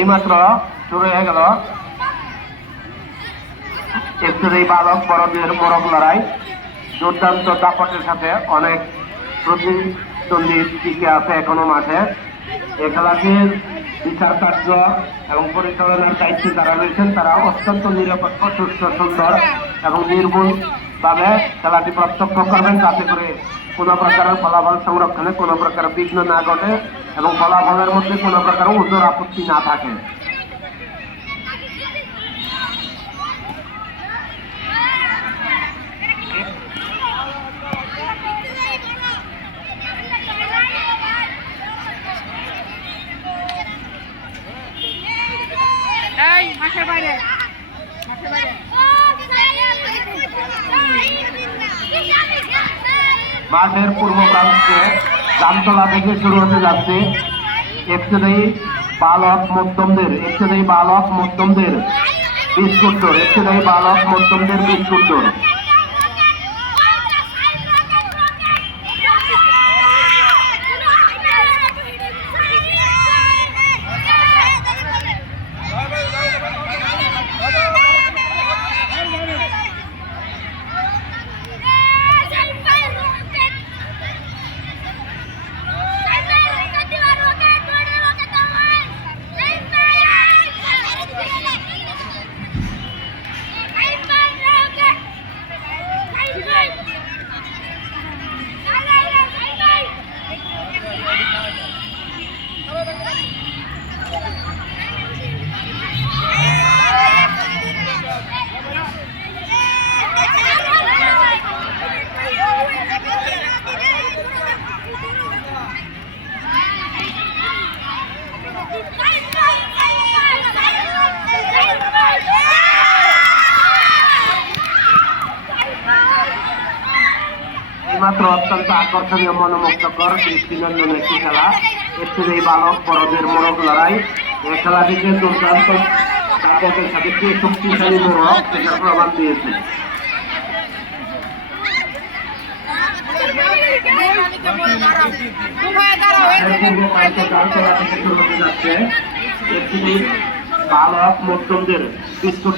এইমাত্র শুরু হয়ে গেল এই বালক বড়দের মোরগ লড়াই। দুর্দান্ত দাপটের সাথে অনেক প্রতিদ্বন্দ্বী টিকে আছে এখনো মাঠে। এই খেলাটির বিচার কার্য এবং পরিচালনার দায়িত্বে যারা রয়েছেন তারা অত্যন্ত নিরপেক্ষ, সুস্থ, সুন্দর এবং নির্ভুল ভাবে খেলাটি প্রত্যক্ষ করবেন, যাতে করে কোনো প্রকারের ফলাফল সংরক্ষণে কোনো প্রকার বিঘ্ন না ঘটে এবং ফলাফলের মধ্যে কোনো প্রকার উজোর আপত্তি না থাকে। মাঠের পূর্ব প্রান্তে জামতলা থেকে শুরু হতে যাচ্ছে ইবতেদায়ী বালক মধ্যমদের বিস্কুট দৌড়। ইবতেদায়ী বালক মধ্যমদের বিস্কুট দৌড়। মাত্র অত্যন্ত আকর্ষণীয়, মনোমুগ্ধকর, দৃষ্টিনন্দন একটি খেলা। এই বালক বড়দের মোরগ লড়াই। এই খেলাটিকে দুর্দান্ত দাপটের সাথে কে শক্তিশালী মোরগ সেটার প্রমাণ দিয়েছে। বালক মধ্যমদের বিস্কুট